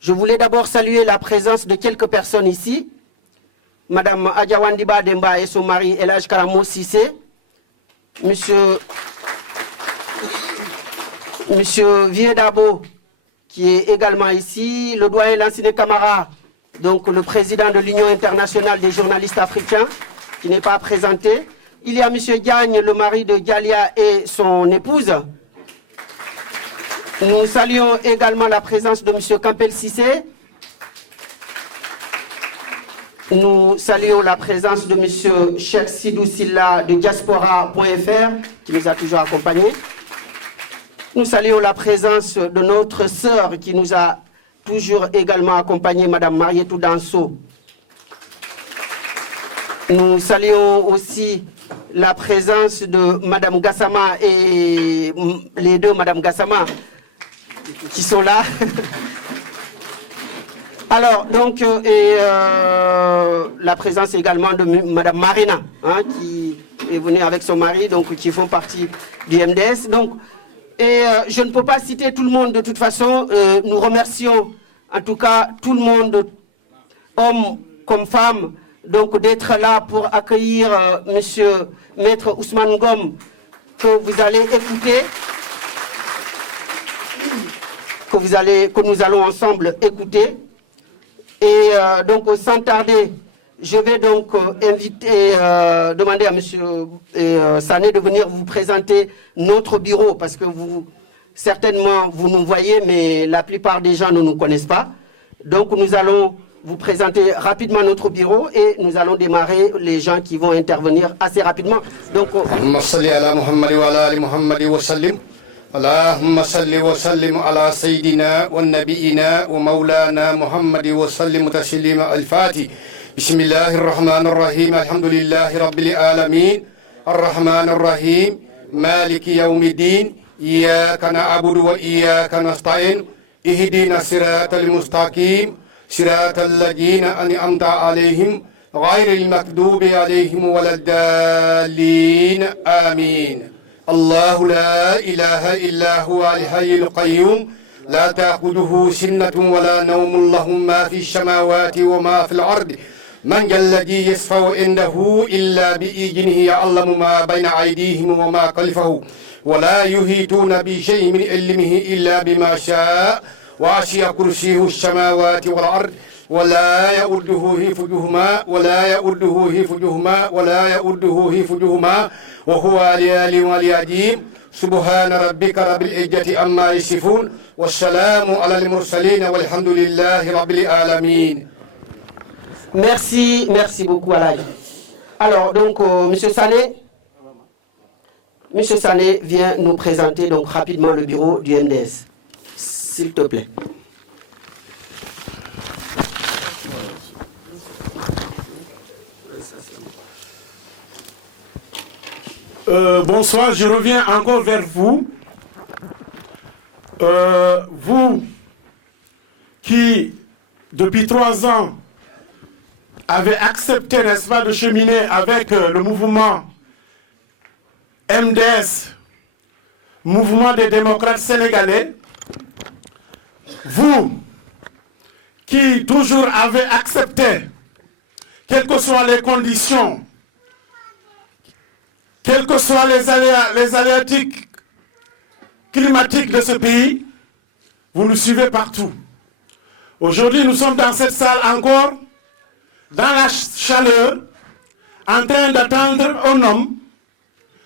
Je voulais d'abord saluer la présence de quelques personnes ici. Madame Adjawandiba Demba et son mari Elhaj Karamo Sissé. Monsieur Viedabo, qui est également ici. Le doyen Lansine Camara, donc le président de l'Union internationale des journalistes africains, qui n'est pas présenté. Il y a Monsieur Diagne, le mari de Dialia et son épouse. Nous saluons également la présence de M. Kampel Sissé. Nous saluons la présence de M. Cheikh Sidou Silla de diaspora.fr qui nous a toujours accompagnés. Nous saluons la présence de notre sœur qui nous a toujours également accompagnés, Mme Marietou Danso. Nous saluons aussi la présence de Mme Gassama et les deux Mme Gassama qui sont là. Alors, donc, la présence également de Mme Marina, qui est venue avec son mari, donc qui font partie du MDS. Donc, je ne peux pas citer tout le monde de toute façon. Nous remercions en tout cas tout le monde, hommes comme femmes, donc d'être là pour accueillir Monsieur Maître Ousmane Ngom, que vous allez écouter. Que nous allons ensemble écouter. Et donc, sans tarder, je vais donc demander à M. Sané de venir vous présenter notre bureau, parce que certainement, vous nous voyez, mais la plupart des gens ne nous connaissent pas. Donc, nous allons vous présenter rapidement notre bureau et nous allons démarrer les gens qui vont intervenir assez rapidement. Donc, اللهم صل وسلم على سيدنا ونبينا ومولانا محمد وسلم تسليما الفاتح بسم الله الرحمن الرحيم الحمد لله رب العالمين الرحمن الرحيم مالك يوم الدين إياك نعبد وإياك نستعين اهدنا الصراط المستقيم صراط الذين أنعمت عليهم غير المكذوب عليهم ولا الضالين آمين الله لا إله إلا هو الحي القيوم لا تأخذه سنة ولا نوم له ما في السماوات وما في الأرض من الذي يشفع عنده إلا بإذنه يعلم ما بين أيديهم وما خلفه ولا يحيطون بشيء من علمه إلا بما شاء وسع كرسيه السماوات والأرض ولا يؤده حفظهما ولا يؤده حفظهما وهو العلي العظيم سبحان ربك رب العزة عما يصفون والسلام على المرسلين والحمد لله رب العالمين. Merci beaucoup Alaï. Alors donc Monsieur Sané vient nous présenter donc rapidement le bureau du MDS. S'il te plaît. Bonsoir, je reviens encore vers vous. Vous qui, depuis 3 ans, avez accepté, n'est-ce pas, de cheminer avec le mouvement MDS, Mouvement des démocrates sénégalais. Vous qui toujours avez accepté, quelles que soient les conditions, quels que soient les aléatiques climatiques de ce pays, vous nous suivez partout. Aujourd'hui, nous sommes dans cette salle encore, dans la chaleur, en train d'attendre un homme,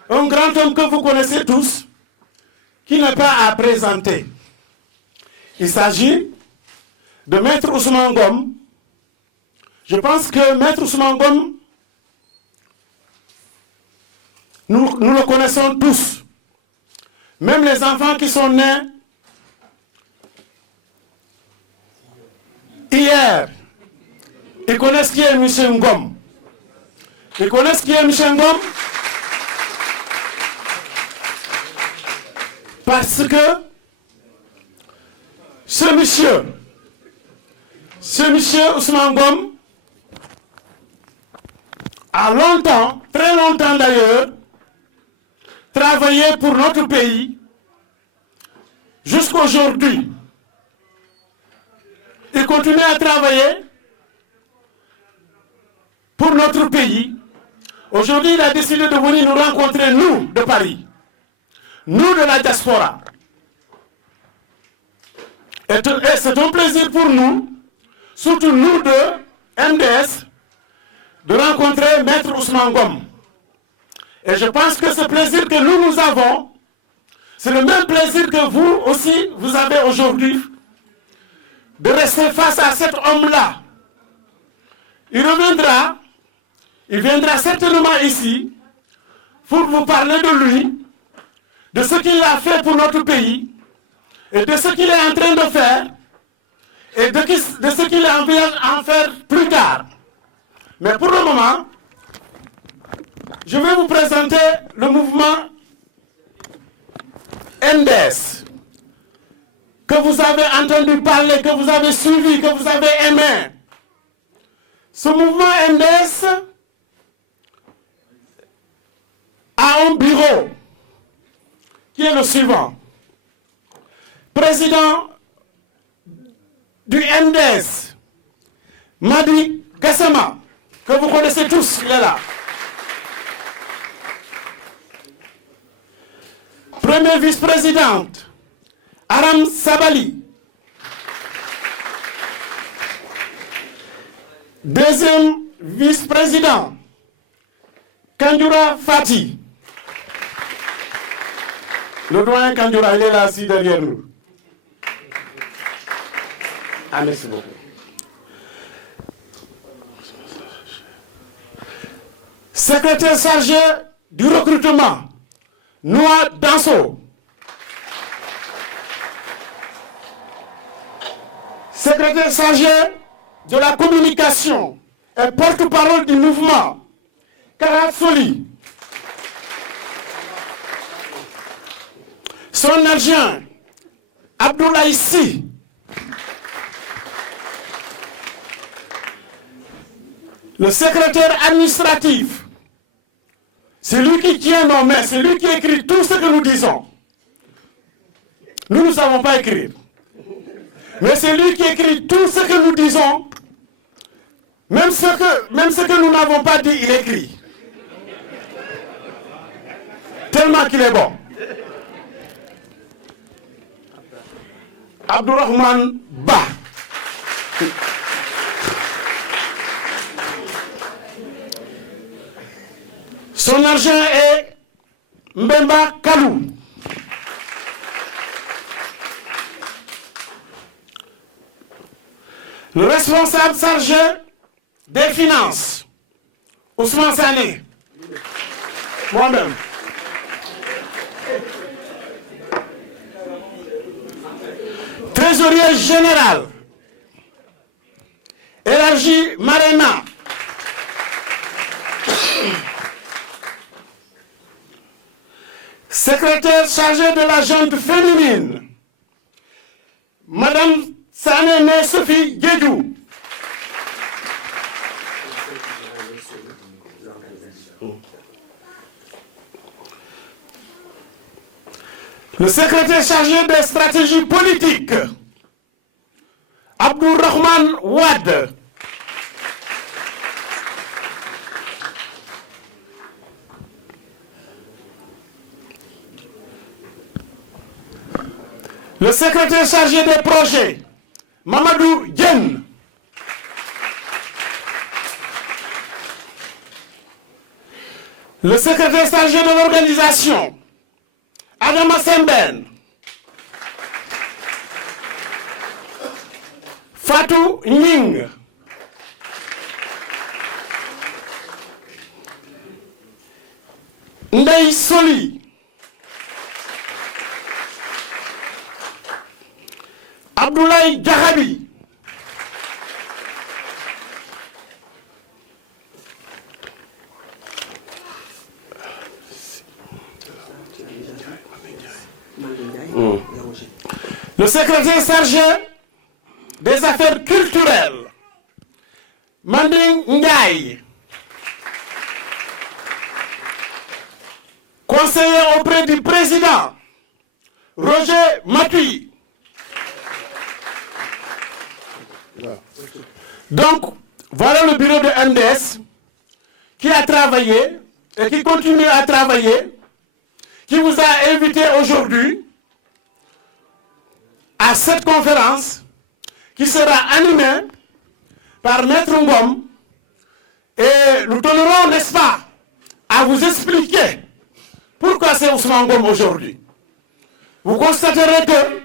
un grand homme que vous connaissez tous, qui n'est pas à présenter. Il s'agit de Maître Ousmane Ngom. Je pense que Maître Ousmane Ngom, nous le connaissons tous. Même les enfants qui sont nés hier, ils connaissent qui est M. Ngom. Ils connaissent qui est M. Ngom parce que ce monsieur Ousmane Ngom a longtemps, très longtemps d'ailleurs, travaillé pour notre pays jusqu'aujourd'hui. continuer à travailler pour notre pays. Aujourd'hui, il a décidé de venir nous rencontrer, nous, de Paris, nous de la diaspora. Et c'est un plaisir pour nous, surtout nous de MDS, de rencontrer Maître Ousmane Ngom. Et je pense que ce plaisir que nous avons, c'est le même plaisir que vous aussi, vous avez aujourd'hui, de rester face à cet homme-là. Il viendra certainement ici pour vous parler de lui, de ce qu'il a fait pour notre pays, et de ce qu'il est en train de faire, et de ce qu'il envisage en faire plus tard. Mais pour le moment, je vais vous présenter le mouvement MDS, que vous avez entendu parler, que vous avez suivi, que vous avez aimé. Ce mouvement MDS a un bureau qui est le suivant. Président du MDS, Madi Gassama, que vous connaissez tous, il est là. Première vice-présidente, Aram Sabali. Deuxième vice-président, Kandjoura Fati. Le doyen Kandjoura, il est là, assis derrière nous. Ah, merci beaucoup. Secrétaire chargé du recrutement, Noah Danso. Secrétaire chargé de la communication et porte-parole du mouvement, Karat Soli. Son adjoint, Abdoulaye Si. Le secrétaire administratif, c'est lui qui tient nos mains, c'est lui qui écrit tout ce que nous disons. Nous ne savons pas écrire. Mais c'est lui qui écrit tout ce que nous disons. Même ce que nous n'avons pas dit, il écrit. Tellement qu'il est bon. Abdourahman Ba. Son argent est Mbemba Kalou. Le responsable chargé des finances, Ousmane Sané. Moi-même. Trésorier général, Élargi Marena. Secrétaire chargé de la gente féminine, Madame Sané Sophie Guédou. Le secrétaire chargé des stratégies politiques, Abdourahman Ouad. Le secrétaire chargé des projets, Mamadou Djen. Le secrétaire chargé de l'organisation, Adama Semben. Fatou Ning. Ndei Soli. Abdoulaye Djahabi. Le secrétaire chargé des affaires culturelles, Manding Ndiaye. Conseiller auprès du président, Roger Matui. Donc, voilà le bureau de MDS qui a travaillé et qui continue à travailler, qui vous a invité aujourd'hui à cette conférence qui sera animée par Maître Ngom, et nous donnerons, n'est-ce pas, à vous expliquer pourquoi c'est Ousmane Ngom aujourd'hui. Vous constaterez que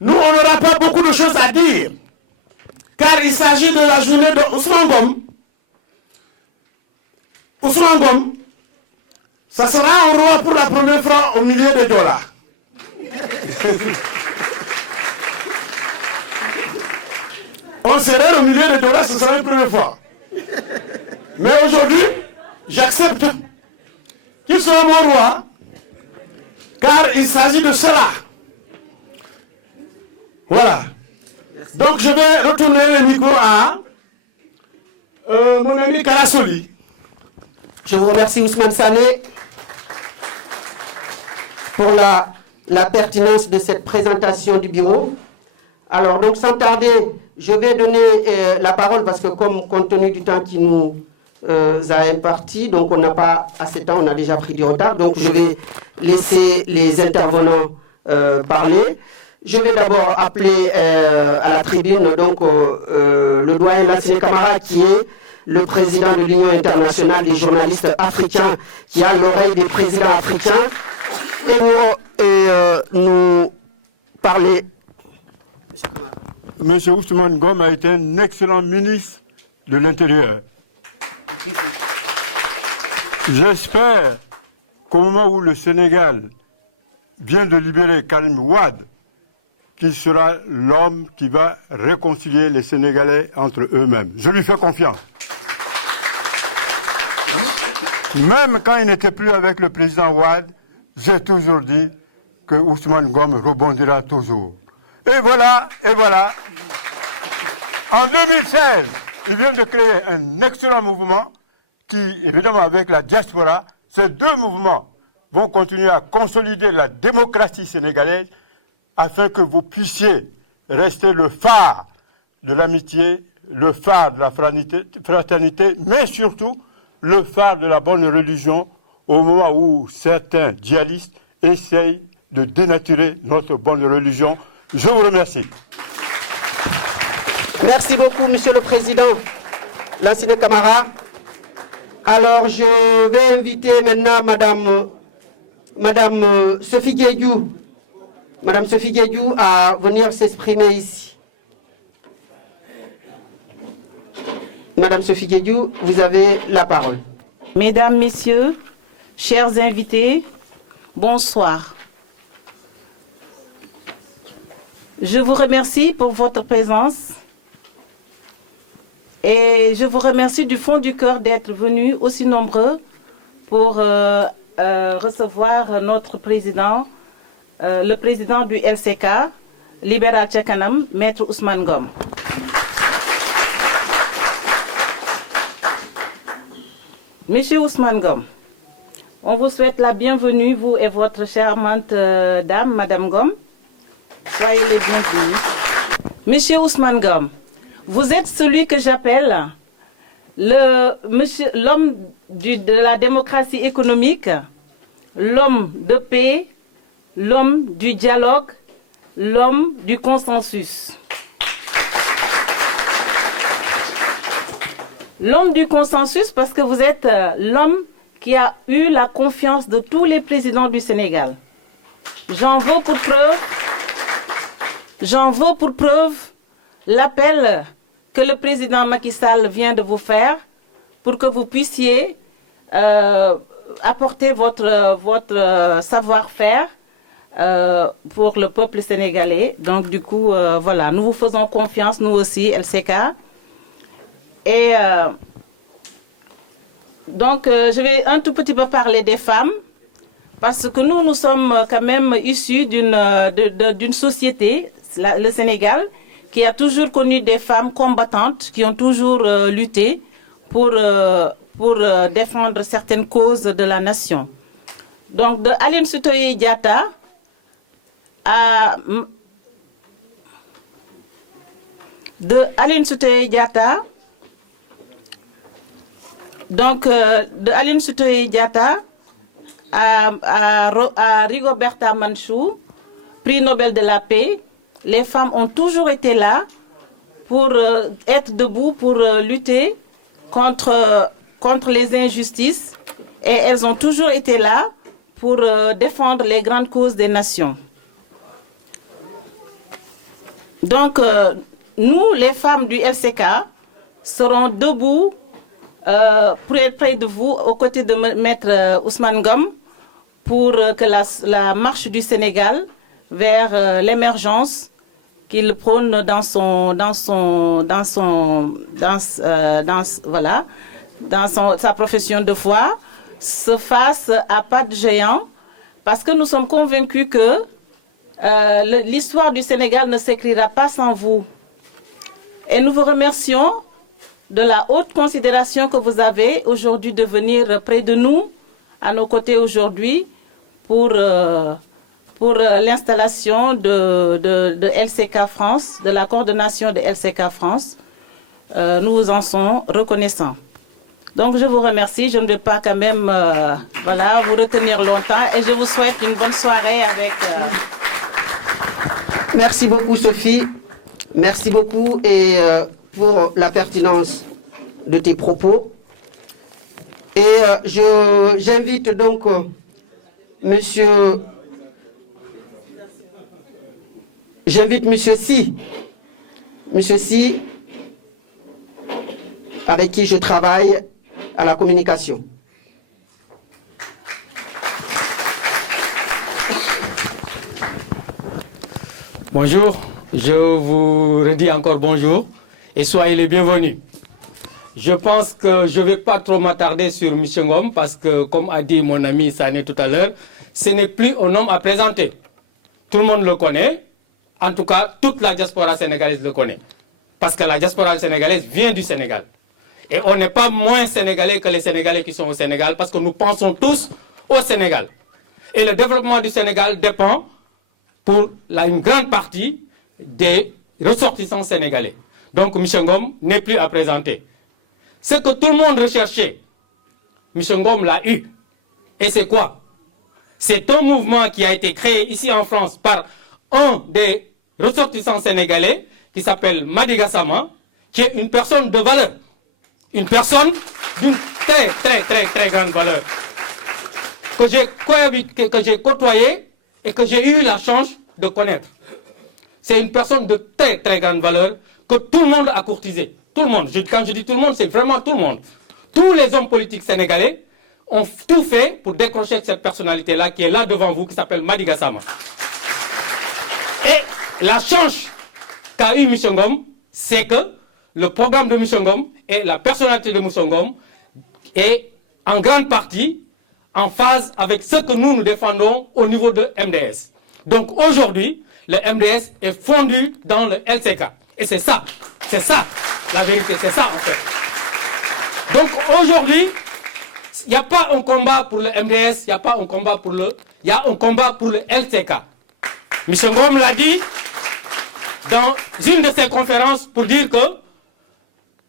nous, on n'aura pas beaucoup de choses à dire, car il s'agit de la journée de Ousmane Ngom. Ousmane Ngom, ça sera un roi pour la première fois au milieu des dollars. On serait au milieu des dollars, ce sera une première fois. Mais aujourd'hui, j'accepte qu'il soit mon roi, car il s'agit de cela. Voilà. Donc je vais retourner le micro à mon ami Karasoli. Je vous remercie Ousmane Sané pour la pertinence de cette présentation du bureau. Alors donc sans tarder, je vais donner la parole parce que compte tenu du temps qui nous a imparti, donc on n'a pas assez de temps, on a déjà pris du retard, donc je vais laisser les intervenants parler. Je vais d'abord appeler à la tribune donc le doyen Lassine Camara qui est le président de l'Union internationale des journalistes africains, qui a l'oreille des présidents africains, et nous parler. Monsieur Ousmane Ngom a été un excellent ministre de l'Intérieur. J'espère qu'au moment où le Sénégal vient de libérer Karim Wade, qu'il sera l'homme qui va réconcilier les Sénégalais entre eux-mêmes. Je lui fais confiance. Même quand il n'était plus avec le président Wade, j'ai toujours dit que Ousmane Ngom rebondira toujours. Et voilà, et voilà. En 2016, il vient de créer un excellent mouvement qui, évidemment, avec la diaspora, ces deux mouvements vont continuer à consolider la démocratie sénégalaise afin que vous puissiez rester le phare de l'amitié, le phare de la fraternité, mais surtout le phare de la bonne religion au moment où certains djihadistes essayent de dénaturer notre bonne religion. Je vous remercie. Merci beaucoup, Monsieur le Président Lassine Camara. Alors, je vais inviter maintenant Madame Sophie Guédiou. Madame Sophie Guédiou à venir s'exprimer ici. Madame Sophie Guédiou, vous avez la parole. Mesdames, Messieurs, chers invités, bonsoir. Je vous remercie pour votre présence et je vous remercie du fond du cœur d'être venus aussi nombreux pour recevoir notre président, le président du LCK, Libéral Ca Kanam, Maître Ousmane Ngom. Monsieur Ousmane Ngom, on vous souhaite la bienvenue, vous et votre charmante dame, Madame Ngom. Soyez les bienvenus. Monsieur Ousmane Ngom, vous êtes celui que j'appelle l'homme de la démocratie économique, l'homme de paix, l'homme du dialogue, l'homme du consensus. L'homme du consensus parce que vous êtes l'homme qui a eu la confiance de tous les présidents du Sénégal. J'en veux pour preuve l'appel que le président Macky Sall vient de vous faire pour que vous puissiez apporter votre savoir-faire pour le peuple sénégalais. Donc du coup, voilà, nous vous faisons confiance, nous aussi, LCK. Et donc, je vais un tout petit peu parler des femmes, parce que nous sommes quand même issus d'une société, le Sénégal, qui a toujours connu des femmes combattantes, qui ont toujours lutté pour défendre certaines causes de la nation. Donc, de Aline Sitoé Diatta de Aline Sitoé Diatta. Donc, de Aline Sitoé Diatta à Rigoberta Menchú, prix Nobel de la paix, les femmes ont toujours été là pour être debout, pour lutter contre les injustices. Et elles ont toujours été là pour défendre les grandes causes des nations. Donc, nous, les femmes du LCK, serons debout pour être près de vous, aux côtés de Maître Ousmane Ngom, pour que la marche du Sénégal vers l'émergence qu'il prône dans sa profession de foi se fasse à pas de géant, parce que nous sommes convaincus que l'histoire du Sénégal ne s'écrira pas sans vous. Et nous vous remercions de la haute considération que vous avez aujourd'hui de venir près de nous, à nos côtés aujourd'hui, pour l'installation de LCK France, de la coordination de LCK France. Nous vous en sommes reconnaissants. Donc je vous remercie, je ne vais pas quand même vous retenir longtemps et je vous souhaite une bonne soirée avec... Merci beaucoup Sophie, merci beaucoup et pour la pertinence de tes propos. Et j'invite donc Monsieur Si, avec qui je travaille à la communication. Bonjour, je vous redis encore bonjour et soyez les bienvenus. Je pense que je ne vais pas trop m'attarder sur M. Ngom parce que, comme a dit mon ami Sané tout à l'heure, ce n'est plus un homme à présenter. Tout le monde le connaît, en tout cas toute la diaspora sénégalaise le connaît. Parce que la diaspora sénégalaise vient du Sénégal. Et on n'est pas moins sénégalais que les Sénégalais qui sont au Sénégal parce que nous pensons tous au Sénégal. Et le développement du Sénégal dépend pour une grande partie des ressortissants sénégalais. Donc M. Ngom n'est plus à présenter. Ce que tout le monde recherchait, M. Ngom l'a eu. Et c'est quoi? C'est un mouvement qui a été créé ici en France par un des ressortissants sénégalais qui s'appelle Madi Gassama, qui est une personne de valeur. Une personne d'une très grande valeur. Que j'ai côtoyé et que j'ai eu la chance de connaître. C'est une personne de très grande valeur que tout le monde a courtisé. Tout le monde. Quand je dis tout le monde, c'est vraiment tout le monde. Tous les hommes politiques sénégalais ont tout fait pour décrocher cette personnalité-là qui est là devant vous, qui s'appelle Madi Gassama. Et la chance qu'a eu M. Ngom, c'est que le programme de M. Ngom et la personnalité de M. Ngom est en grande partie en phase avec ce que nous défendons au niveau de MDS. Donc aujourd'hui, le MDS est fondu dans le LCK. Et c'est ça, la vérité, c'est ça en fait. Donc aujourd'hui, il n'y a pas un combat pour le MDS, il y a un combat pour le LCK. M. Ngom l'a dit dans une de ses conférences pour dire que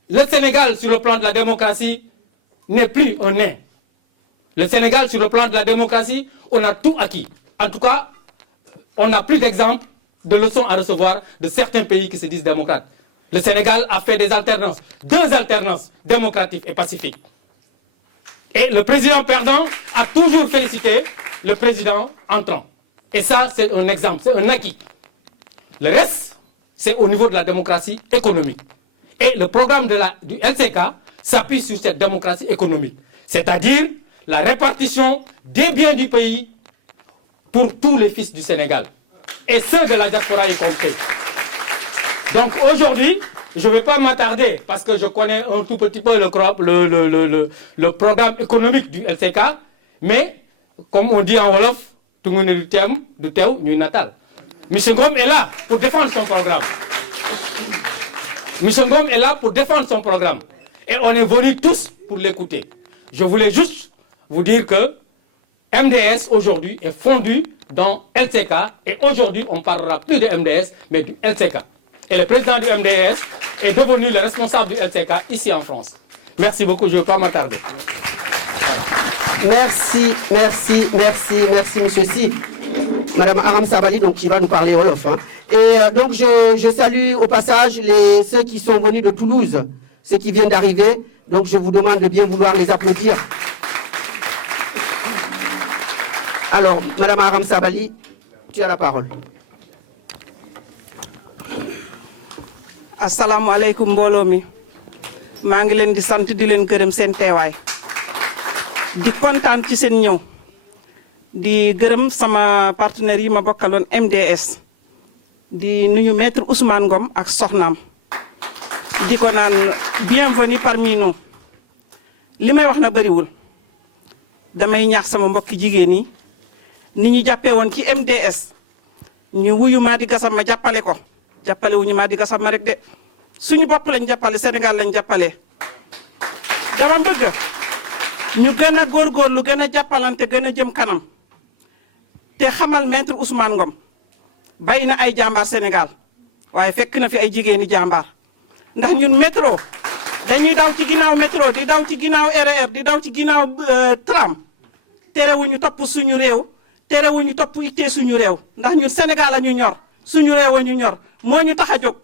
le Sénégal, sur le plan de la démocratie, n'est plus un nain. Le Sénégal, sur le plan de la démocratie, on a tout acquis. En tout cas, on n'a plus d'exemples, de leçons à recevoir de certains pays qui se disent démocrates. Le Sénégal a fait des alternances, 2 alternances démocratiques et pacifiques. Et le président perdant a toujours félicité le président entrant. Et ça, c'est un exemple, c'est un acquis. Le reste, c'est au niveau de la démocratie économique. Et le programme du LCK s'appuie sur cette démocratie économique. C'est-à-dire la répartition des biens du pays pour tous les fils du Sénégal. Et ceux de la diaspora y compris. Donc aujourd'hui, je ne vais pas m'attarder parce que je connais un tout petit peu le programme économique du LCK. Mais, comme on dit en Wolof, tout le monde est du Théo, du Natal. M. Ngom est là pour défendre son programme. M. Ngom est là pour défendre son programme. Et on est venus tous pour l'écouter. Je voulais juste vous dire que MDS aujourd'hui est fondu dans LCK. Et aujourd'hui, on ne parlera plus de MDS, mais du LCK. Et le président du MDS est devenu le responsable du LCK ici en France. Merci beaucoup, je ne veux pas m'attarder. Merci, monsieur Si. Madame Aram Sabali, donc, qui va nous parler Wolof. Hein. Et donc, je salue au passage ceux qui sont venus de Toulouse, ceux qui viennent d'arriver. Donc, je vous demande de bien vouloir les applaudir. Alors, Madame Aram Sabali, tu as la parole. Assalamu alaikum mbooloo mi maa ngi leen di sant di leen gërëm seen teewaay di kontaan ci seen ñëw di gërëm sama partenaire yi ma bokkaloon MDS di nuyu maître Ousmane Ngom ak soxnaam di ko naan bienvenue parmi nous li may wax na bariwul damay ñaax sama mbokki jigéen yi ni ñu jàppee woon ci MDS ñu wuyu Madi Gassama jàppale ko jàppale wuñu Madi Gassama rek de suñu bopp lañ jàppale Sénégal lañ jàppale dama bëgg ñu gën a góorgóorlu gën a jàppalante gën a jëm kanam te xamal maître Ousmane Ngom bàyyi na ay jàmbaar Sénégal waaye fekk na fi ay jigéeni jàmbaar ndax ñun métro dañuy daw ci ginnaaw métro di daw ci ginnaaw RER di daw ci ginnaaw tram terewuñu topp suñu réew terewuñu topp ittee suñu réew ndax ñun Sénégal a ñu ñor suñu réew a ñu ñor moo ñu tax a jóg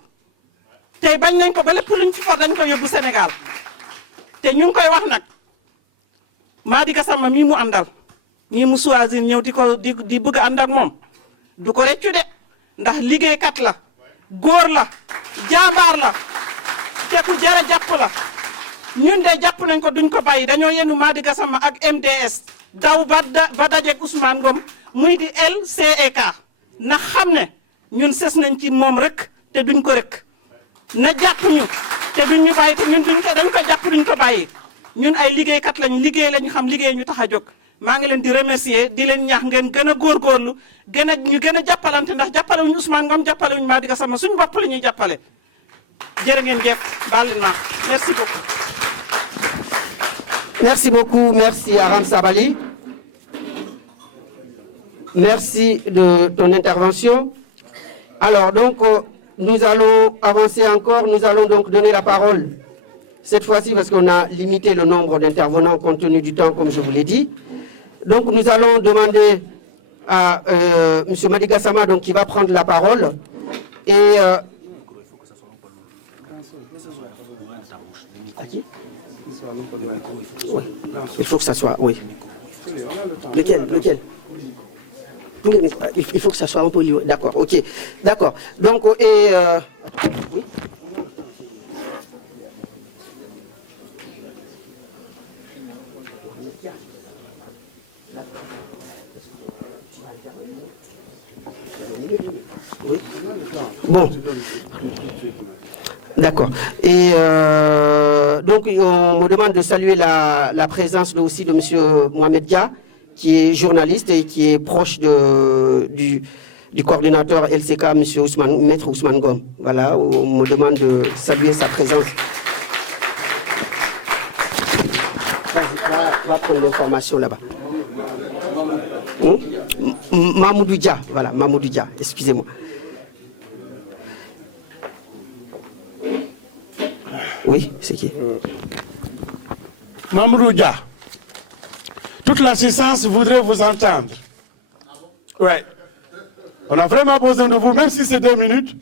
tey bañ nañ ko ba lépp luñ fi for dañ ko yóbbu Sénégal te ñu ngi koy wax nag Madi Gassama mii mu àndal ñii mu choisir ñëw di bëgg ànd ak moom du ko reccu de ndax liggéeykat la góor la jàmbaar la te ku jara jàpp la ñun de jàpp nañ ko duñ ko bàyyi dañoo yenu Madi Gassama ak MDS daw ba dajeeg Ousmane Ngom muy di LCK na xam ne ñun ses nañ ci moom rek te duñ ko rek na jàpp ñu te duñ ñu bàyyi te ñun dañ ko jàpp duñ ko bàyyi ñun ay liggéeykat lañ liggéey lañu xam liggéey ñu tax a jóg maa ngi leen di remercier di leen ñaax ngeen gën a góorgóorlu ñu gën a jàppalante ndax jàppale wuñu Ousmane Ngom jàppale wuñu Madi Gassama suñu bopp la ñuy jàppale jërë ngeen jëf baal leen ma merci beaucoup. Merci beaucoup, merci Aram Sabali. Merci de ton intervention. Alors donc, nous allons avancer encore, nous allons donc donner la parole, cette fois-ci parce qu'on a limité le nombre d'intervenants compte tenu du temps, comme je vous l'ai dit. Donc nous allons demander à M. Madi Gassama, donc, qui va prendre la parole. Et... Oui. Il faut que ça soit, oui. Lequel il faut que ça soit un peu lié. D'accord, ok. D'accord. Donc, oui. Oui. Bon. D'accord. Et donc, on me demande de saluer la présence aussi de M. Mohamed Dia, qui est journaliste et qui est proche du coordinateur LCK, M. Maître Ousmane Ngom. Voilà, on me demande de saluer sa présence. Va prendre l'information là-bas. Mamoudou Dia, voilà, Mamoudou Dia, excusez-moi. Oui, c'est qui? Mamoudou Dia. Toute l'assistance voudrait vous entendre. Ouais. On a vraiment besoin de vous, même si c'est 2 minutes.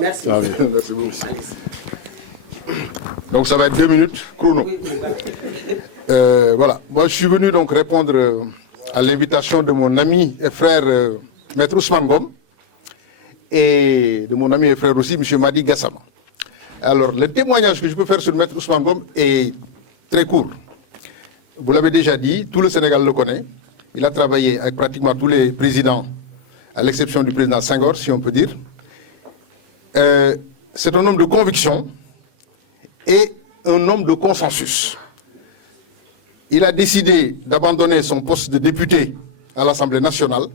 Merci. Merci beaucoup. Donc ça va être 2 minutes, chrono. Voilà. Moi, je suis venu donc répondre à l'invitation de mon ami et frère Maître Ousmane Ngom et de mon ami et frère aussi, M. Madi Gassama. Alors, le témoignage que je peux faire sur Maître Ousmane Ngom est très court. Vous l'avez déjà dit, tout le Sénégal le connaît. Il a travaillé avec pratiquement tous les présidents, à l'exception du président Senghor, si on peut dire. C'est un homme de conviction et un homme de consensus. Il a décidé d'abandonner son poste de député à l'Assemblée nationale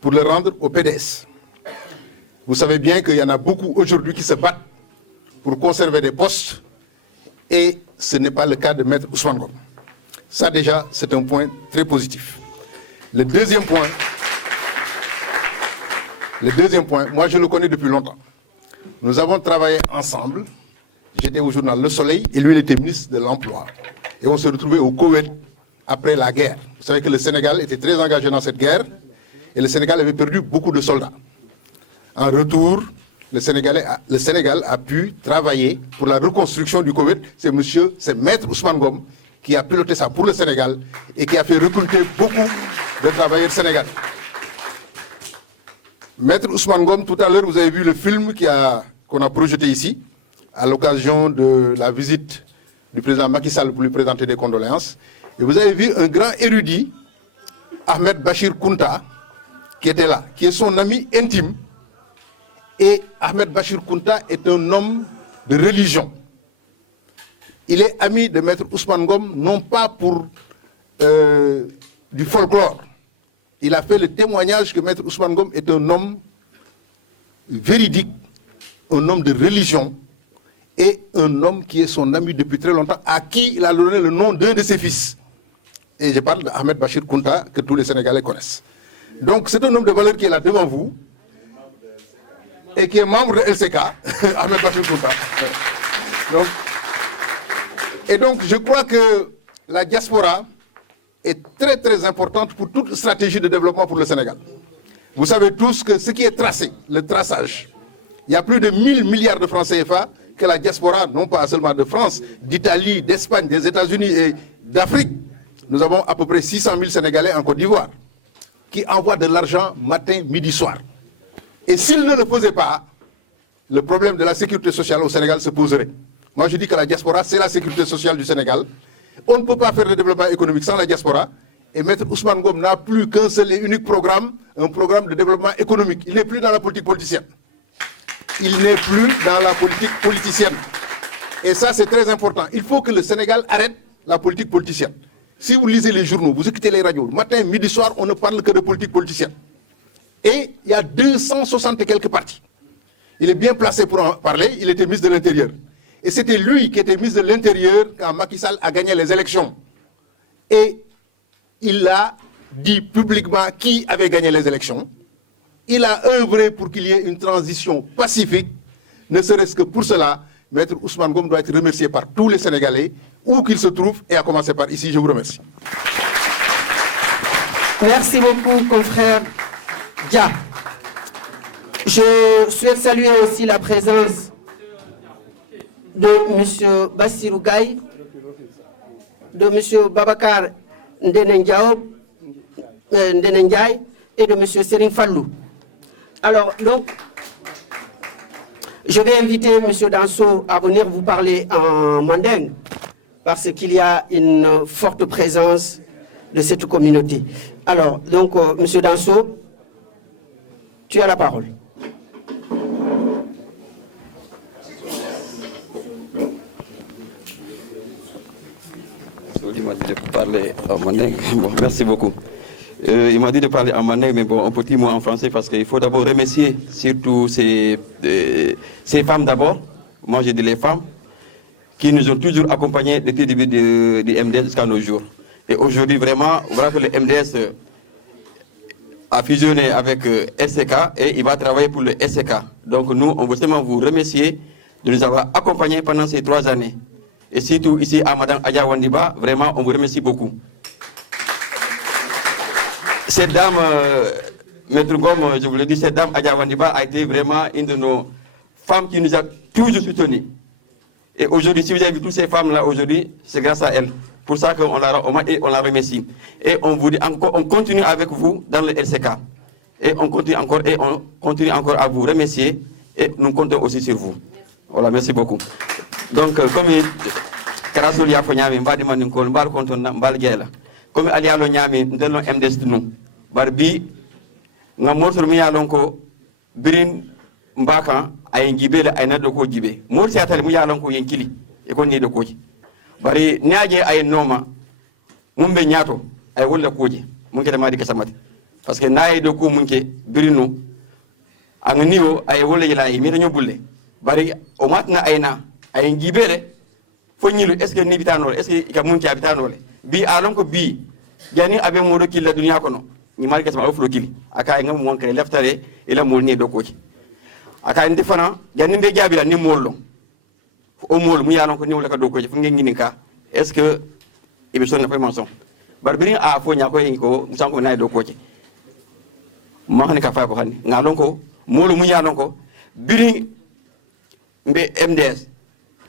pour le rendre au PDS. Vous savez bien qu'il y en a beaucoup aujourd'hui qui se battent pour conserver des postes et ce n'est pas le cas de Maître Ousmane Ngom. Ça déjà, c'est un point très positif. Le deuxième point, moi je le connais depuis longtemps. Nous avons travaillé ensemble. J'étais au journal Le Soleil et lui il était ministre de l'Emploi. Et on se retrouvait au Koweït après la guerre. Vous savez que le Sénégal était très engagé dans cette guerre et le Sénégal avait perdu beaucoup de soldats. En retour, le Sénégal a pu travailler pour la reconstruction du Koweït. C'est Maître Ousmane Ngom qui a piloté ça pour le Sénégal et qui a fait recruter beaucoup de travailleurs sénégalais. Maître Ousmane Ngom, tout à l'heure, vous avez vu le film qu'on a projeté ici, à l'occasion de la visite du président Macky Sall pour lui présenter des condoléances. Et vous avez vu un grand érudit, Ahmed Bachir Kounta, qui était là, qui est son ami intime. Et Ahmed Bachir Kounta est un homme de religion. Il est ami de Maître Ousmane Ngom, non pas pour du folklore. Il a fait le témoignage que Maître Ousmane Ngom est un homme véridique, un homme de religion, et un homme qui est son ami depuis très longtemps, à qui il a donné le nom d'un de ses fils. Et je parle d'Ahmed Bachir Kounta, que tous les Sénégalais connaissent. Donc c'est un homme de valeur qui est là devant vous, et qui est membre de LCK, Ahmed Bachir Kounta. Donc je crois que la diaspora est très très importante pour toute stratégie de développement pour le Sénégal. Vous savez tous que ce qui est tracé, le traçage, il y a plus de 1000 milliards de francs CFA que la diaspora, non pas seulement de France, d'Italie, d'Espagne, des États-Unis et d'Afrique. Nous avons à peu près 600 000 Sénégalais en Côte d'Ivoire qui envoient de l'argent matin, midi, soir. Et s'ils ne le faisaient pas, le problème de la sécurité sociale au Sénégal se poserait. Moi je dis que la diaspora, c'est la sécurité sociale du Sénégal. On ne peut pas faire de développement économique sans la diaspora. Et Maître Ousmane Ngom n'a plus qu'un seul et unique programme, un programme de développement économique. Il n'est plus dans la politique politicienne. Il n'est plus dans la politique politicienne. Et ça, c'est très important. Il faut que le Sénégal arrête la politique politicienne. Si vous lisez les journaux, vous écoutez les radios, matin, midi, soir, on ne parle que de politique politicienne. Et il y a 260 et quelques partis. Il est bien placé pour en parler, il était ministre de l'Intérieur. Et c'était lui qui était ministre de l'Intérieur quand Macky Sall a gagné les élections. Et il a dit publiquement qui avait gagné les élections. Il a œuvré pour qu'il y ait une transition pacifique. Ne serait-ce que pour cela, Maître Ousmane Ngom doit être remercié par tous les Sénégalais, où qu'ils se trouvent, et à commencer par ici. Je vous remercie. Merci beaucoup, confrère Dia. Je souhaite saluer aussi la présence de M. Bassirou Gaye, de M. Babacar Ndenendiaye et de M. Serine Fallou. Alors, donc, je vais inviter M. Danso à venir vous parler en mandingue, parce qu'il y a une forte présence de cette communauté. Alors, donc, M. Danso, tu as la parole. Il m'a dit de parler en mandingue. Bon, merci beaucoup. Il m'a dit de parler en mandingue, mais bon, un petit mot en français, parce qu'il faut d'abord remercier surtout ces femmes d'abord. Moi, j'ai dit les femmes, qui nous ont toujours accompagnés depuis le début du MDS jusqu'à nos jours. Et aujourd'hui, vraiment, voilà que le MDS a fusionné avec SCK et il va travailler pour le SCK. Donc nous, on veut seulement vous remercier de nous avoir accompagnés pendant ces 3 années. Et surtout ici à Mme Adja Wandiba, vraiment, on vous remercie beaucoup. Cette dame, Maître Ngom, je vous le dis, cette dame Adja Wandiba a été vraiment une de nos femmes qui nous a toujours soutenus. Et aujourd'hui, si vous avez vu toutes ces femmes-là aujourd'hui, c'est grâce à elles. Pour ça qu'on la remercie. Et on vous dit encore, on continue avec vous dans le LCK. Et on continue encore à vous remercier. Et nous comptons aussi sur vous. Voilà, merci beaucoup. Donc, comme Karasol Yafonyami, Mbadi Maninkol, Mbal Kontona, Mbal Gela, comme Alialo Nyami, nous MDS nous. Barbi, Namor Miyalonko, Birin Mbaka, Ayengibele, Aynadoko Gibe. Morsi Atal Miyalonko Yenkili, et qu'on est de Koji. Bari Niaje Ay Noma, Mumbe Nyato, ay Wula Koji, Munke de Marika Samati. Parce que Naye de Kou Munke, Birino, Angnio, ay Wula Yela, Miranyo Bule. Bari Omatna Ayna, ay Ngibele, Fonyilu, est-ce que Nibitanol, est-ce que Kamunki Habitanole, bi alon ko bi jani abe modo killa dunya kono ni mari kasma o fulo kili aka ngam won kay leftare ila mol ni do ko ci aka ndi fana jani be jabila ni mollo o mol mu yalon ko ni wala ka do ko ci fu ngini ka est ce que ibe sonna fay manson barbiri a fo nya ko en ko musanko nay do ko ci ma xani ka fa ko xani ngalon ko molu mu yalon ko biri mbe MDS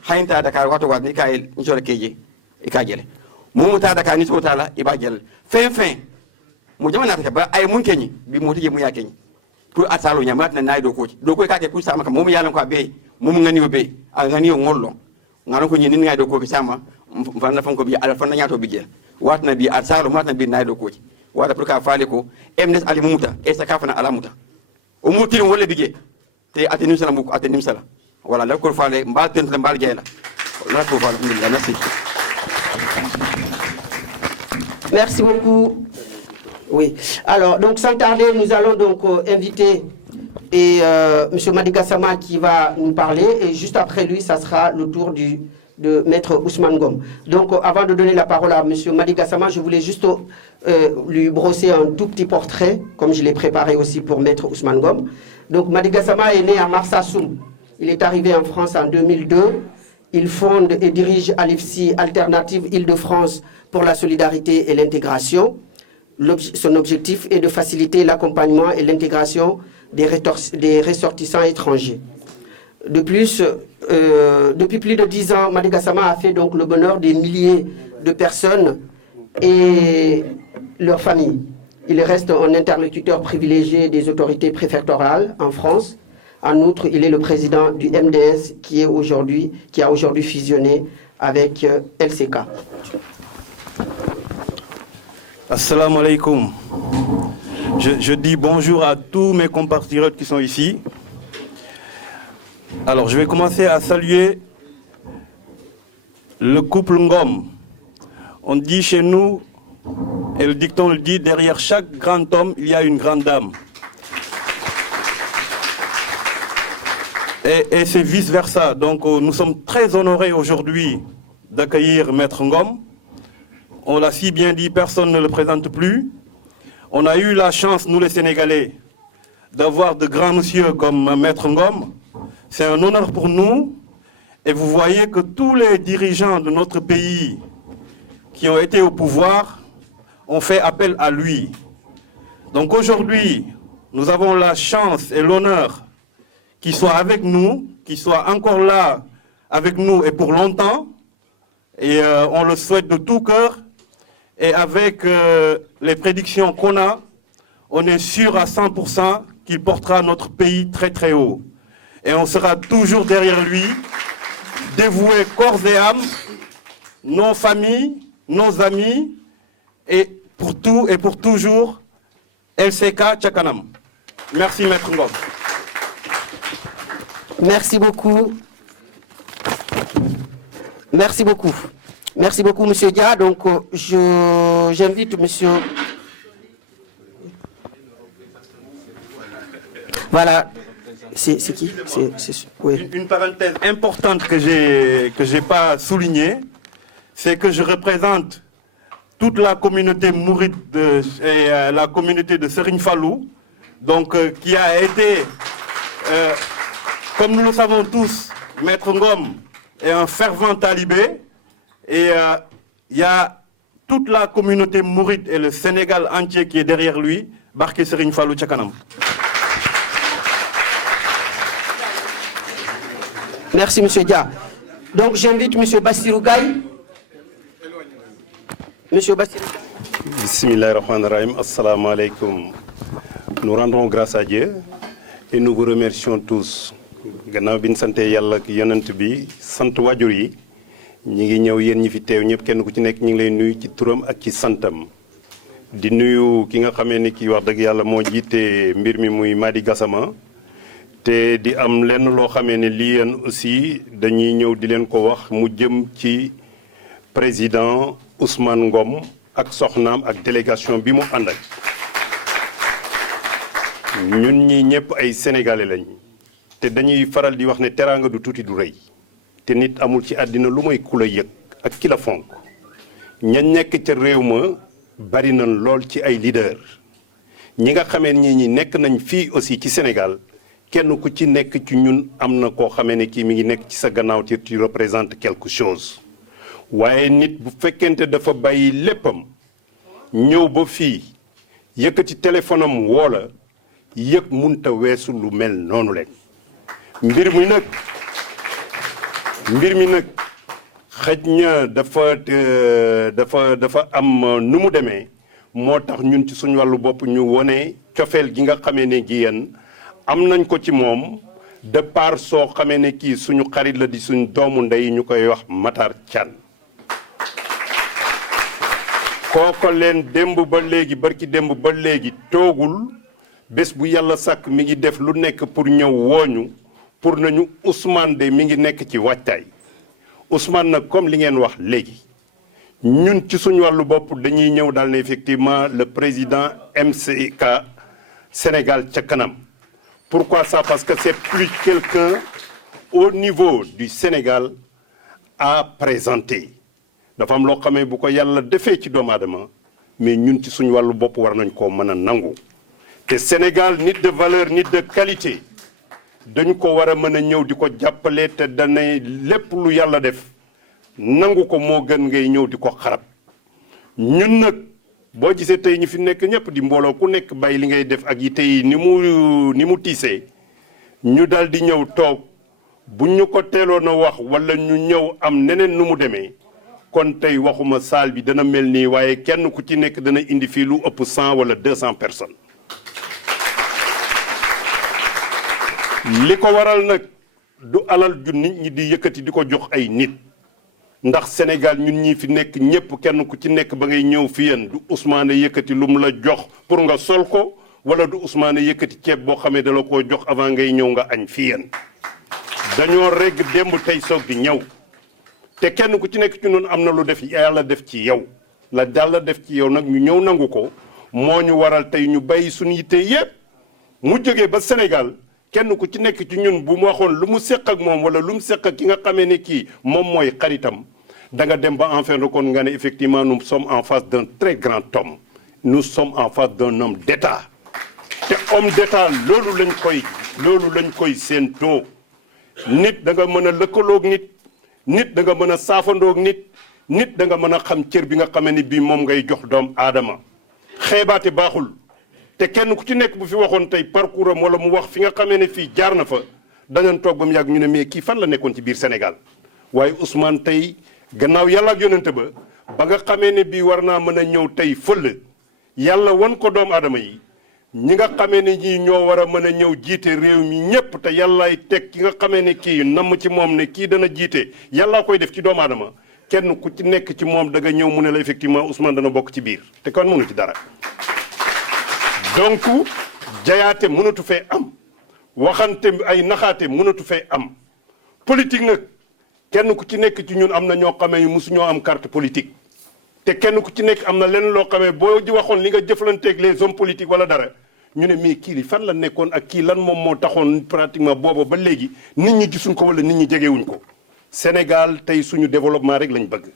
haynta Dakar wato wat ni kay njore keje e ka jele mu ta Dakar ni so tala iba jel fin mu jama na ta ba ay mun kenyi bi mu tije mu ya kenyi pour atalo nya mat na nay do ko ka ke pour sama ka mu yalan ko be mu ngani be a ngani ngollo ngano ko nyini ngay do ko sama fa na fon ko bi ala fon na nyato bi jel wat na bi atalo mat na bi nay do ko wata pour ka faale ko MDS ali muta e sa ka fana ala muta o mutin wala bige te atenim sala mu atenim sala voilà la ko faale mbal tent la mbal jeyla la ko faale merci. Merci beaucoup. Oui. Alors, donc, sans tarder, nous allons donc inviter M. Madi Gassama qui va nous parler. Et juste après lui, ça sera le tour de Maître Ousmane Ngom. Donc, avant de donner la parole à M. Madi Gassama, je voulais juste lui brosser un tout petit portrait, comme je l'ai préparé aussi pour Maître Ousmane Ngom. Donc, Madi Gassama est né à Marsassoum. Il est arrivé en France en 2002. Il fonde et dirige Alifsi, Alternative Île-de-France pour la solidarité et l'intégration. Son objectif est de faciliter l'accompagnement et l'intégration des ressortissants étrangers. De plus, depuis plus de 10 ans, Madi Gassama a fait donc le bonheur des milliers de personnes et leurs familles. Il reste un interlocuteur privilégié des autorités préfectorales en France. En outre, il est le président du MDS qui a aujourd'hui fusionné avec LCK. Assalamu alaikum. Je dis bonjour à tous mes compatriotes qui sont ici. Alors, je vais commencer à saluer le couple Ngom. On dit chez nous, et le dicton le dit, derrière chaque grand homme, il y a une grande dame. Et c'est vice-versa. Donc, nous sommes très honorés aujourd'hui d'accueillir Maître Ngom. On l'a si bien dit, personne ne le présente plus. On a eu la chance, nous les Sénégalais, d'avoir de grands messieurs comme Maître Ngom. C'est un honneur pour nous. Et vous voyez que tous les dirigeants de notre pays qui ont été au pouvoir ont fait appel à lui. Donc aujourd'hui, nous avons la chance et l'honneur qu'il soit avec nous, qu'il soit encore là avec nous et pour longtemps. Et on le souhaite de tout cœur. Et avec les prédictions qu'on a, on est sûr à 100% qu'il portera notre pays très très haut. Et on sera toujours derrière lui, dévoués corps et âme, nos familles, nos amis, et pour tout et pour toujours, LCK Tchakanam. Merci Maître Ngom. Merci beaucoup. Merci beaucoup. Merci beaucoup, M. Dia. Donc, j'invite M. Voilà. C'est qui? Oui. Une parenthèse importante que j'ai pas soulignée, c'est que je représente toute la communauté mouride et la communauté de Serigne Fallou, donc qui a été, comme nous le savons tous, Maître Ngom est un fervent talibé. Et il y a toute la communauté mouride et le Sénégal entier qui est derrière lui, Barké Serigne Fallou Tchakanam. Merci, M. Dia. Donc, j'invite M. Bassirou Gaye. M. Bassirou. Bismillahirrahmanirrahim. Assalamu alaikum. Nous rendons grâce à Dieu et nous vous remercions tous. Gannaaw bi ñu sante Yàlla ak yonent bi sant waajur yi ñi ngi ñëw yéen ñi fi teew ñëpp kenn ku ci nekk ñi ngi lay nuyu ci turam ak ci santam di nuyu ki nga xamee ni kii wax dëgg yàlla moo jiite mbir mi muy Madi Gassama te di am lenn loo xamee ne lii yéen aussi dañuy ñëw di leen ko wax mu jëm ci président Ousmane Ngom ak soxnaam ak délégation bi mu ànd ak ñun ñi ñëpp ay sénégalais lañ te dañuy faral di wax ne teraanga du tuuti du rëy te nit amul ci àddina lu mooy ku la yëg ak ki la fonk ña nekk ca réew ma bari na lool ci ay leader ñi nga xamee ñi nekk nañ fii aussi ci Sénégal kenn ku ci nekk ci ñun am na koo xamee ne kii mi ngi nekk ci sa gannaaw te tu représente quelque chose waaye nit bu fekkente dafa bàyyi léppam ñëw ba fii yëkkati téléphone am woo la yëg munta weesu lu mel noonu leen mbir mi nag xëj na dafa am nu mu demee moo tax ñun ci suñu wàllu bopp ñu wone cofeel gi nga xamee ne gi yéen am nañ ko ci moom de part soo xamee ne kii suñu xarit la di suñu doomu ndey ñu koy wax Matar Thiane kooko leen démb ba léegi barki démb ba léegi toogul bés bu yàlla sàkk mi ngi def lu nekk pour ñëw wooñu pour nañu Ousmane de mi ngi nekk ci waajtaay Ousmane nag comme li ngeen wax léegi ñun ci suñu wàllu bopp dañuy ñëw daal ne effectivement le président MCK Sénégal ca kanam pourquoi ça parce que c'est plus quelqu'un au niveau du Sénégal à présenter dafa am loo xamee bu ko yàlla defee ci doomu aadama mais ñun ci suñu wàllu bopp war nañ koo mën a nangu te Sénégal nit de valeur nit de qualité dañu ko war a mën a ñëw di ko jàppale te danay lépp lu yàlla def nangu ko moo gën ngay ñëw di ko xarab ñun nag boo gisee tey ñu fi nekk ñëpp di mbooloo ku nekk bàyyi li ngay def ak yi tey ni mu tiisee ñu dal di ñëw toog bu ñu ko teeloon a wax wala ñu ñëw am neneen nu mu demee kon tey waxuma saal bi dana mel nii waaye kenn ku ci nekk dana indi fii lu ëpp 100 wala 200 personnes li ko waral nag du alal ju nit ñi di yëkkati di ko jox ay nit ndax Sénégal ñun ñi fi nekk ñëpp kenn ku ci nekk ba ngay ñëw fi yéen du Ousmane yëkkati lu mu la jox pour nga sol ko wala du Ousmane yëkkati ceeb boo xamee da la koo jox avant ngay ñëw nga añ fi yéen dañoo regg démb tey soog di ñëw te kenn ku ci nekk ci noonu am na lu def yàlla def ci yow la yàlla def ci yow nag ñu ñëw nangu ko moo ñu waral tey ñu bàyyi suñu yitte yépp mu jógee ba Sénégal kenn ku ci nekk ci ñun bu mu waxoon lu mu seq ak moom wala lu mu seq ak ki nga xamee ne kii moom mooy xaritam da nga dem ba en fin de compte nga ne effectivement nous sommes en face d'un très grand homme nous sommes en face d'un homme d'État te homme d'État loolu lañ koy séentoo nit da nga mën a lëkkaloog nit da nga mën a saafandoog nit da nga mën a xam cër bi nga xamee ni bii moom ngay jox doom aadama xeebaate baaxul te kenn ku ci nekk bu fi waxoon tey parcours am wala mu wax fi nga xamee ne fii jaar na fa danañ toog ba mu yàgg ñu ne mais kii fan la nekkoon ci biir Sénégal waaye Ousmane tey gannaaw yàlla ak yonente ba nga xamee ne bii war naa mën a ñëw tey fël yàlla wan ko doomu aadama yi ñi nga xamee ne ñii ñoo war a mën a ñëw jiite réew mi ñépp te yàllaay teg ki nga xamee ne kii namm ci moom ne kii dana jiite yàllaa koy def ci doomu aadama kenn ku ci nekk ci moom da nga ñëw mu ne la effectivement Ousmane dana bokk ci biir te kon mënu ci dara donc jayaate mënatu fee am waxante ay naxaate mënatu fee am politique nag kenn ku ci nekk ci ñun am na ñoo xamee mosu ñoo am carte politique te kenn ku ci nekk am na lenn loo xamee boo di waxoon li nga jëflanteeg les hommes politiques wala dara ñu ne mais kii li fan la nekkoon ak kii lan moom moo taxoon pratiquement booba ba léegi nit ñi gisuñ ko wala nit ñi jegewuñ ko Sénégal tey suñu développement rek lañ bëgg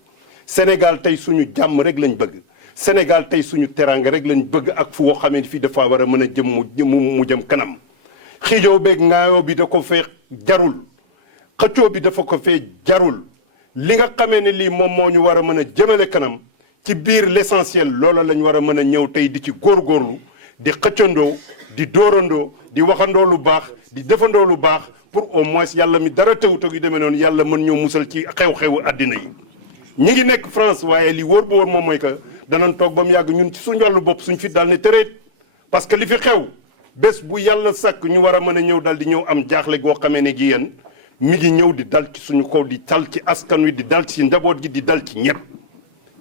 Sénégal tey suñu jàmm rek lañ bëgg Sénégal tey suñu teranga rek lañ bëgg ak fu woo xamee fii dafa war a mën a jëm mu jëm kanam xiijoo beeg ngaayoo bi da ko fee jarul xëccoo bi dafa ko fee jarul li nga xamee ne lii moom moo ñu war a mën a jëmale kanam ci biir l'essentiel loola lañ war a mën a ñëw tey di ci góorgóorlu di xëccandoo di dóorandoo di waxandoo lu baax di defandoo lu baax pour au moins yàlla mi dara tewut ak yu demee noonu yàlla mën ñoo musal ci xew-xewu àddina yi ñi ngi nekk France waaye li wóor ba wóor moom mooy que danañ toog ba mu yàgg ñun ci suñu wàllu bopp suñ fi daal ne tëreet parce que li fi xew bés bu yàlla sàkk ñu war a mën a ñëw dal di ñëw am jaaxle goo xamee ne gi yéen mi ngi ñëw di dal ci suñu kaw di dal ci askan wi di dal ci njaboot gi di dal ci ñëpp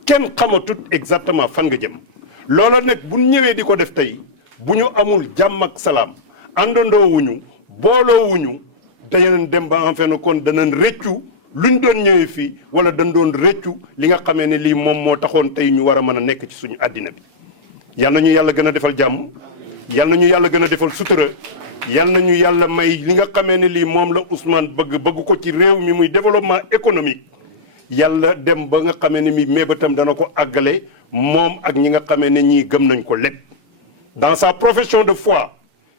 kenn xamatut exactement fan nga jëm loola nag bu ñëwee di ko def tey bu ñu amul jàmm ak salaam àndandoo wuñu booloo wuñu dañu dem ba en fin de compte danañ rëccu luñ doon ñëwee fii wala dañ doon rëccu li nga xamee ne lii moom moo taxoon tey ñu war a mën a nekk ci suñu àddina bi yal na ñu yàlla gën a defal jàmm yal na ñu yàlla gën a defal sutura yal na ñu yàlla may li nga xamee ne lii moom la Ousmane bëgg ko ci réew mi muy développement économique yàlla dem ba nga xamee ne mi mébatam dana ko àggale moom ak ñi nga xamee ne ñii gëm nañ ko lépp. Dans sa profession de foi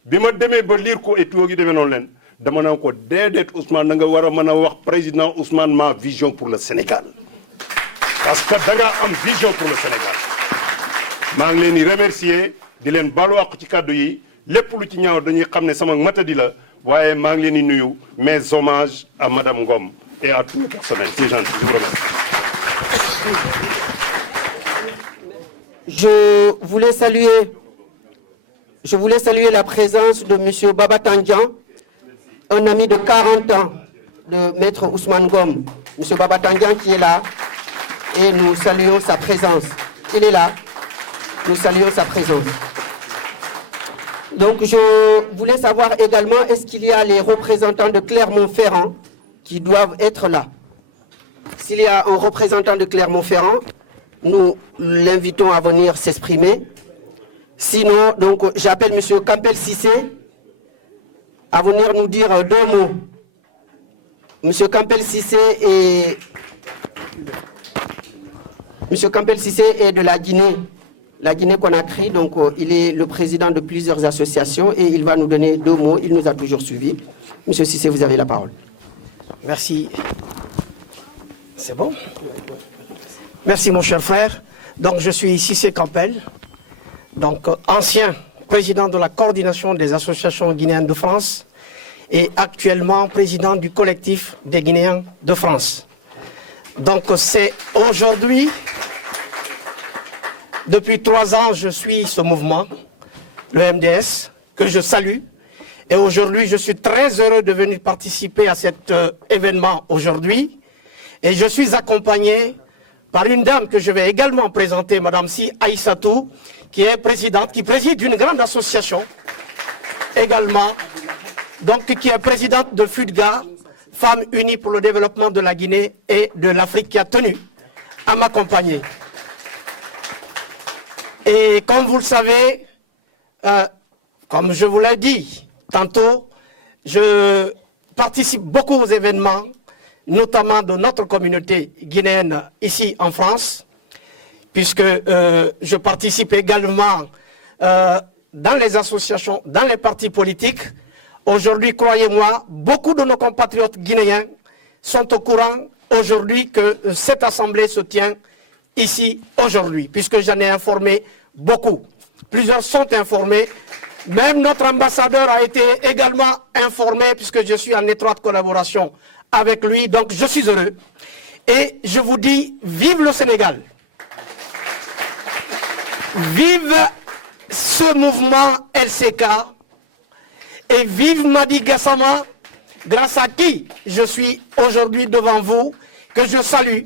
bi ma demee ba lire ko et tout gi demee noonu leen dama naan ko déedéet Ousmane da nga war a mën a wax président Ousmane ma vision pour le Sénégal parce que da nga am vision pour le Sénégal. maa ngi leen di remercier di leen balu àq ci kàddu yi lépp lu ci ñaaw dañuy xam ne sama matadi la waaye maa ngi leen di nuyu mes hommages à Madame Ngom et à tout le personnel. C'est gentil, je vous remercie. Je voulais saluer la présence de M. Baba Tandian, un ami de 40 ans de Maître Ousmane Ngom. M. Baba Tandian qui est là et nous saluons sa présence. Il est là, nous saluons sa présence. Donc je voulais savoir également, est-ce qu'il y a les représentants de Clermont-Ferrand qui doivent être là? S'il y a un représentant de Clermont-Ferrand, nous l'invitons à venir s'exprimer. Sinon, donc, j'appelle M. Campbell Cissé à venir nous dire 2 mots. M. Campbell Cissé est de la Guinée-Conakry, donc il est le président de plusieurs associations et il va nous donner 2 mots. Il nous a toujours suivis. M. Cissé, vous avez la parole. Merci. C'est bon? Merci mon cher frère. Donc je suis Cissé Campbell, donc ancien président de la coordination des associations guinéennes de France et actuellement président du collectif des Guinéens de France. Donc c'est aujourd'hui, depuis 3 ans, je suis ce mouvement, le MDS, que je salue. Et aujourd'hui, je suis très heureux de venir participer à cet événement aujourd'hui. Et je suis accompagné par une dame que je vais également présenter, Madame Si Aïssatou, qui est présidente, qui préside une grande association également, donc qui est présidente de FUDGA, Femmes Unies pour le développement de la Guinée et de l'Afrique, qui a tenu à m'accompagner. Et comme vous le savez, comme je vous l'ai dit tantôt, je participe beaucoup aux événements, notamment de notre communauté guinéenne ici en France, puisque je participe également dans les associations, dans les partis politiques. Aujourd'hui, croyez-moi, beaucoup de nos compatriotes guinéens sont au courant aujourd'hui que cette assemblée se tient ici aujourd'hui, puisque j'en ai informé beaucoup. Plusieurs sont informés. Même notre ambassadeur a été également informé, puisque je suis en étroite collaboration avec lui, donc je suis heureux. Et je vous dis, vive le Sénégal. Vive ce mouvement LCK. Et vive Madi Gassama, grâce à qui je suis aujourd'hui devant vous, que je salue,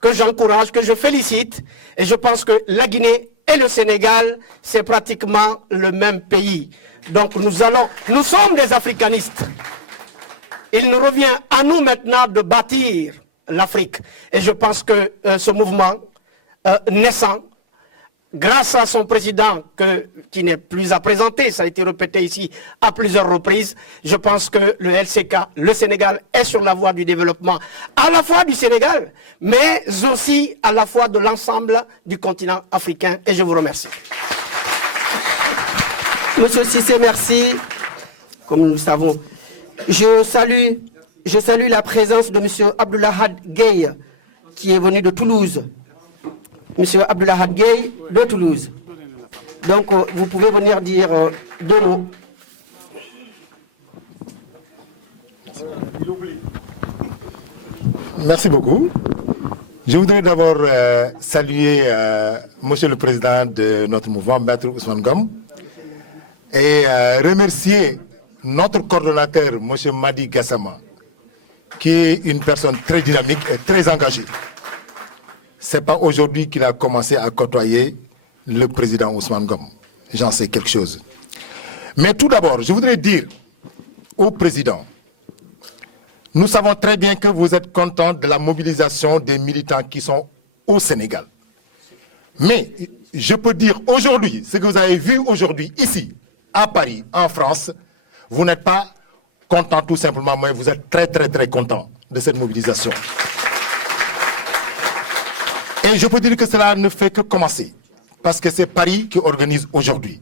que j'encourage, que je félicite. Et je pense que la Guinée et le Sénégal, c'est pratiquement le même pays. Donc nous sommes des africanistes. Il nous revient à nous maintenant de bâtir l'Afrique. Et je pense que ce mouvement naissant, grâce à son président qui n'est plus à présenter, ça a été répété ici à plusieurs reprises, je pense que le LCK, le Sénégal, est sur la voie du développement, à la fois du Sénégal, mais aussi à la fois de l'ensemble du continent africain. Et je vous remercie. Monsieur Cissé, merci. Comme nous le savons, je salue la présence de Monsieur Abdoulahad Gueye, qui est venu de Toulouse. Monsieur Abdoulahad Gueye de Toulouse. Donc, vous pouvez venir dire 2 mots. Merci beaucoup. Je voudrais d'abord saluer Monsieur le Président de notre mouvement, Maître Ousmane Ngom, et remercier notre coordonnateur, Monsieur Madi Gassama, qui est une personne très dynamique et très engagée. Ce n'est pas aujourd'hui qu'il a commencé à côtoyer le président Ousmane Ngom. J'en sais quelque chose. Mais tout d'abord, je voudrais dire au président, nous savons très bien que vous êtes content de la mobilisation des militants qui sont au Sénégal. Mais je peux dire aujourd'hui, ce que vous avez vu aujourd'hui ici, à Paris, en France, vous n'êtes pas content tout simplement, mais vous êtes très très très content de cette mobilisation. Et je peux dire que cela ne fait que commencer, parce que c'est Paris qui organise aujourd'hui.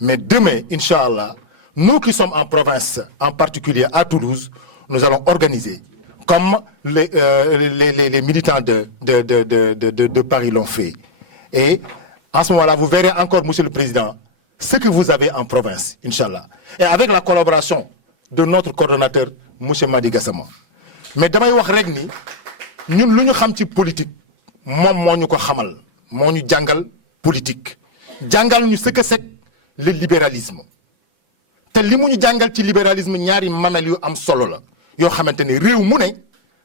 Mais demain, Inch'Allah, nous qui sommes en province, en particulier à Toulouse, nous allons organiser, comme les militants de Paris l'ont fait. Et en ce moment-là, vous verrez encore, Monsieur le Président, ce que vous avez en province, Inch'Allah. Et avec la collaboration de notre coordonnateur, M. Madi Gassama. Mais damay wax rek ni ñun lu ñu xam ci politique moom moo ñu ko xamal moo ñu jàngal politique jàngal ñu ce que c'est le libéralisme te li mu ñu jàngal ci libéralisme ñaari mamel yu am solo la yoo xamante ni réew mu ne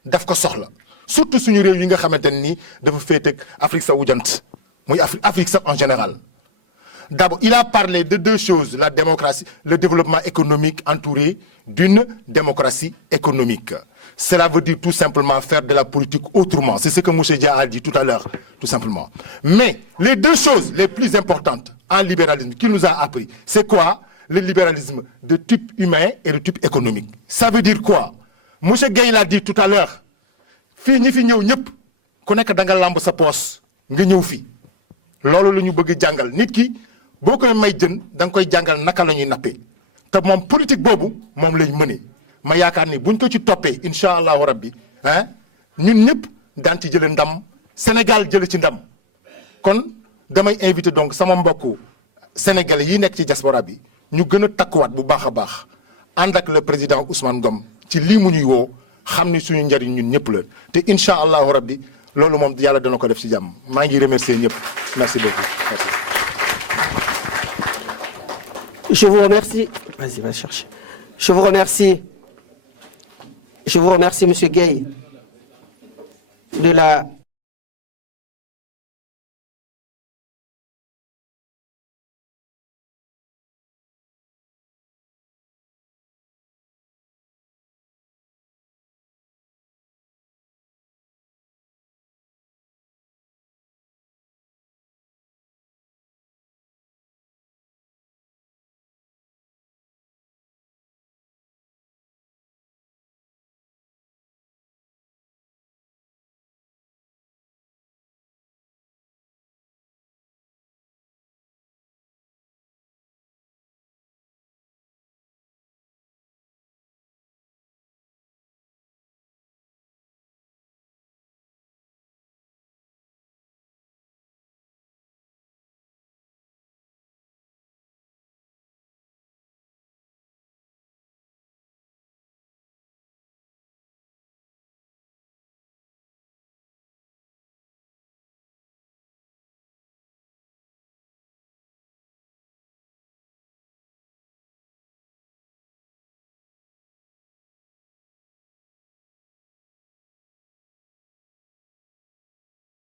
daf ko soxla surtout suñu réew yi nga xamante ni dafa féete ak Afrique sowu jant muy Afrique sax en général. D'abord, il a parlé de deux choses, la démocratie, le développement économique entouré d'une démocratie économique. Cela veut dire tout simplement faire de la politique autrement. C'est ce que M. Dia a dit tout à l'heure, tout simplement. Mais les deux choses les plus importantes en libéralisme qu'il nous a appris, c'est quoi? Le libéralisme de type humain et de type économique. Ça veut dire quoi? M. Gueye l'a dit tout à l'heure. Fi ñi fi ñëw ñëpp ku nekk da nga lamb sa poos nga ñëw fi loolu la ñu bëgg jàngal nit ki boo koy may jën da nga koy jàngal naka la ñuy nappee te moom politique boobu moom lañ mëne ma yaakaar ni buñ ko ci toppee incha allahu rabbi ñun ñëpp daan ci jële ndam Sénégal jële ci ndam kon damay invité donc sama mbokku sénégalais yi nekk ci diaspora bi ñu gën a takkuwaat bu baax a baax ànd ak le président Ousmane Ngom ci lii mu ñuy woo xam ni suñu njariñ ñun ñëpp la te incha allahu rabbi loolu moom yàlla dana ko def ci jàmm maa ngi remercier ñëpp merci beaucoup merci. Je vous remercie. Vas-y, va chercher. Je vous remercie. Je vous remercie, M. Gueye, de la